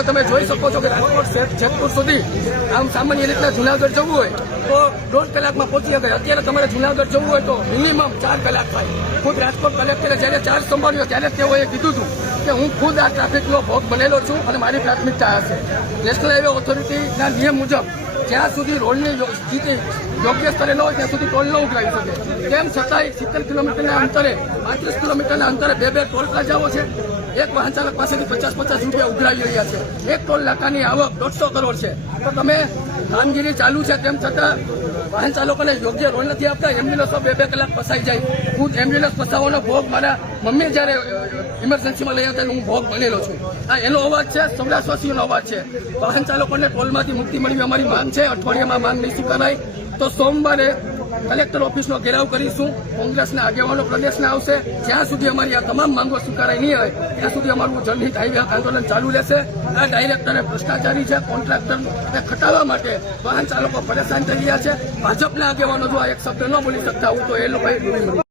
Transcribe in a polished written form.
હાલમાં તમે જોઈ શકો છો કે રાજકોટ જેતપુર સુધી આમ સામાન્ય રીતના જુનાગઢ જવું હોય તો 1.5 કલાકમાં પહોંચી શકે. અત્યારે તમારે જુનાગઢ જવું હોય તો મિનિમમ 4 કલાક થાય. ખુદ રાજકોટ કલેક્ટરે જ્યારે ચાર્જ સંભાળ્યો ત્યારે તેઓએ કીધું હતું કે હું ખુદ આ ટ્રાફિકનો ભોગ બનેલો છું અને મારી પ્રાથમિકતા હશે. નેશનલ હાઈવે ઓથોરિટીના નિયમ મુજબ જ્યાં સુધી રોડની સ્થિતિ યોગ્ય સ્તરે ન હોય ત્યાં સુધી ટોલ ન ઉઘરાવી શકે. તેમ છતાંય 70 કિલોમીટરના અંતરે 35 કિલોમીટરના અંતરે બે ટોલ પ્લાઝાઓ છે. એક વાહન ચાલક પાસેથી 50-50 રૂપિયા ઉઘરાવી રહ્યા છે. એક ટોલ નાકાની આવક 150 કરોડ છે. તો તમે કામગીરી ચાલુ છે તેમ છતાં વાહન ચાલકોને યોગ્ય રોડ નથી આપતા. એમ્બ્યુલન્સો 2 કલાક ફસાઈ જાય. ખુદ એમ્બ્યુલન્સ ફસાવાનો ભોગ મારા મમ્મી જયારે ઇમરજન્સીમાં લઈ આવતા હું ભોગ બનેલો છું. આ એનો અવાજ છે, સૌરાષ્ટ્રવાસીઓનો અવાજ છે. વાહન ચાલકોને ટોલમાંથી મુક્તિ મળવી અમારી માંગ છે. અઠવાડિયામાં માંગ નહીં સ્વીકારાય તો સોમવારે કલેક્ટર ઓફિસનો ઘેરાવ કરીશું. કોંગ્રેસના આગેવાનો પ્રદેશના આવશે. જ્યાં સુધી અમારી આ તમામ માંગો સ્વીકારાય નહીં હોય ત્યાં સુધી અમારું જનહિત હાઈવે આંદોલન ચાલુ રહેશે. આ ડાયરેક્ટરે ભ્રષ્ટાચારી છે. કોન્ટ્રાક્ટરને ખટાવવા માટે વાહન ચાલકો પરેશાન થઈ રહ્યા છે. ભાજપના આગેવાનો જો આ એક શબ્દ ન બોલી શકતા હું તો એ લોકો